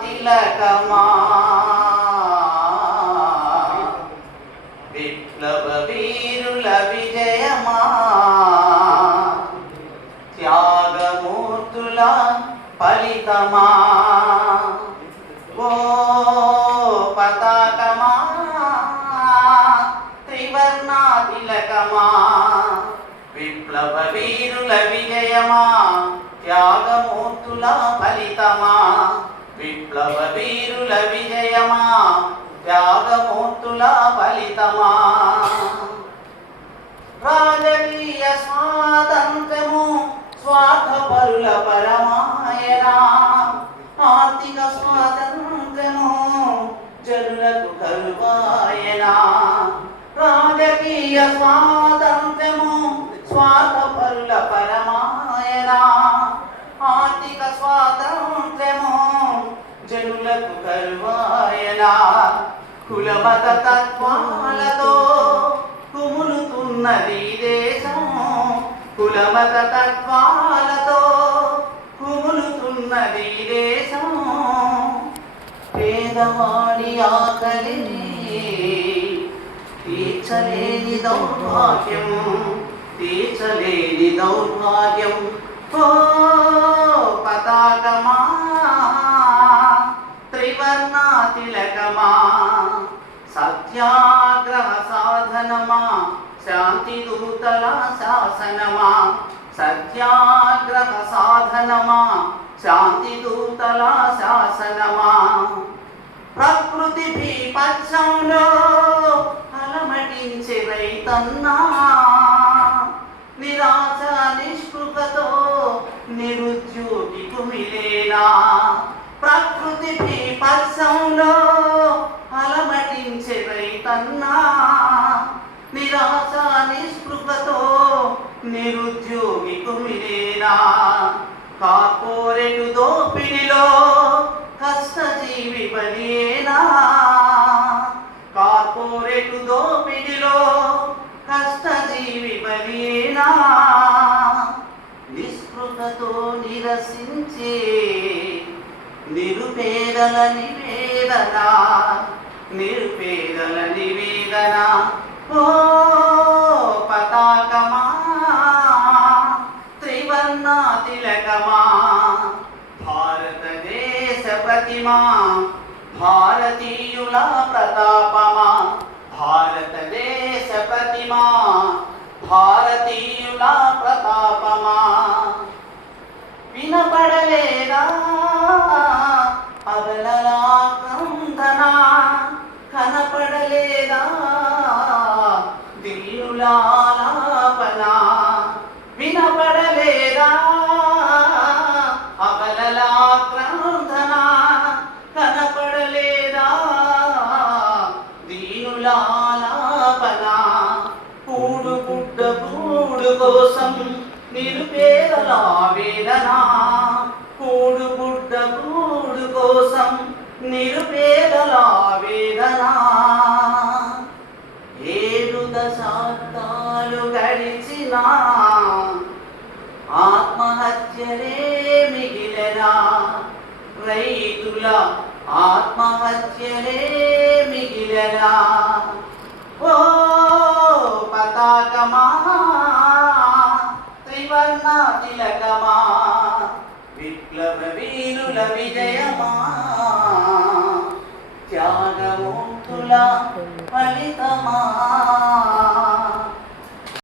తిలకమా విప్లవ వీరుల విజయమా త్యాగమూర్తుల ఫలితమా ఓ పతాకమా త్రివర్ణ తిలకమా విప్లవ వీరుల విజయమా త్యాగమూర్తుల ఫలితమా విప్లవ వీరుల విజయమా త్యాగమూర్తుల ఫలితమా రాజకీయ స్వాతంత్ర్యము స్వార్థపరుల పరమాయణ ఆర్థిక స్వాతంత్ర్యము జనులకు కరువాయన రాజకీయ స్వాతంత్ర్యము స్వార్థపరుల పరమాయణ ఆర్థిక స్వాతంత్ర్యము జనులకు కరువాయన కులమత తత్వాలతో కుములుతున్నది దేశం కులమత తత్వాలతో కుములుతున్నది దేశం పేదవాడి ఆకలిని తీర్చలేని దౌర్భాగ్యం తీర్చలేని దౌర్భాగ్యం ఓ పతాకమా త్రివర్ణ తిలకమా సత్యాగ్రహ సాధనమా శాంతి దూతల శాసనమా సత్యాగ్రహ సాధనమా శాంతి దూతల శాసనమా ప్రకృతి బీభత్సంలో అలమటించే రైతన్నా నిరాశ నిస్పృహతో నిరుద్యోగి కుమిలేనా ప్రకృతి బీభత్సంలో అలమటించే రైతన్నా నిరాశ నిస్పృహతో నిరుద్యోగి కుమిలేనా కార్పొరేటు దోపిడిలో కష్టజీవి బలియేనా కార్పొరేటు దోపిడిలో కష్టజీవి బలియేనా నిస్పృహతో నిరసించే నిరుపేదల నివేదన నిరుపేదల నివేదన ఓ పతాకమా త్రివర్ణ తిలకమా భారతదేశ ప్రతిమా భారతీయుల ప్రతాపమా భారతదేశ ప్రతిమా భారతీయుల ప్రతాపమా వినపడలేదా అబలల క్రందన కనపడలేదా దీనుల ఆలాపన వినపడలేదా అబలల క్రందన కనపడలేదా దీనుల ఆలాపన కూడు గుడ్డ కూడు కోసం నిరుపేదల వేదన కూడు గుడ్డ కూడు కోసం నిరుపేదల వేదన 7 దశాబ్దాలు గడిచిన ఆత్మహత్యలే మిగిలెనా రైతుల ఆత్మహత్యలే మిగిలెనా ఓ పతాకమా త్రివర్ణ తిలకమా విప్లవ వీరుల విజయమా త్యాగమూర్తుల ఫలితమా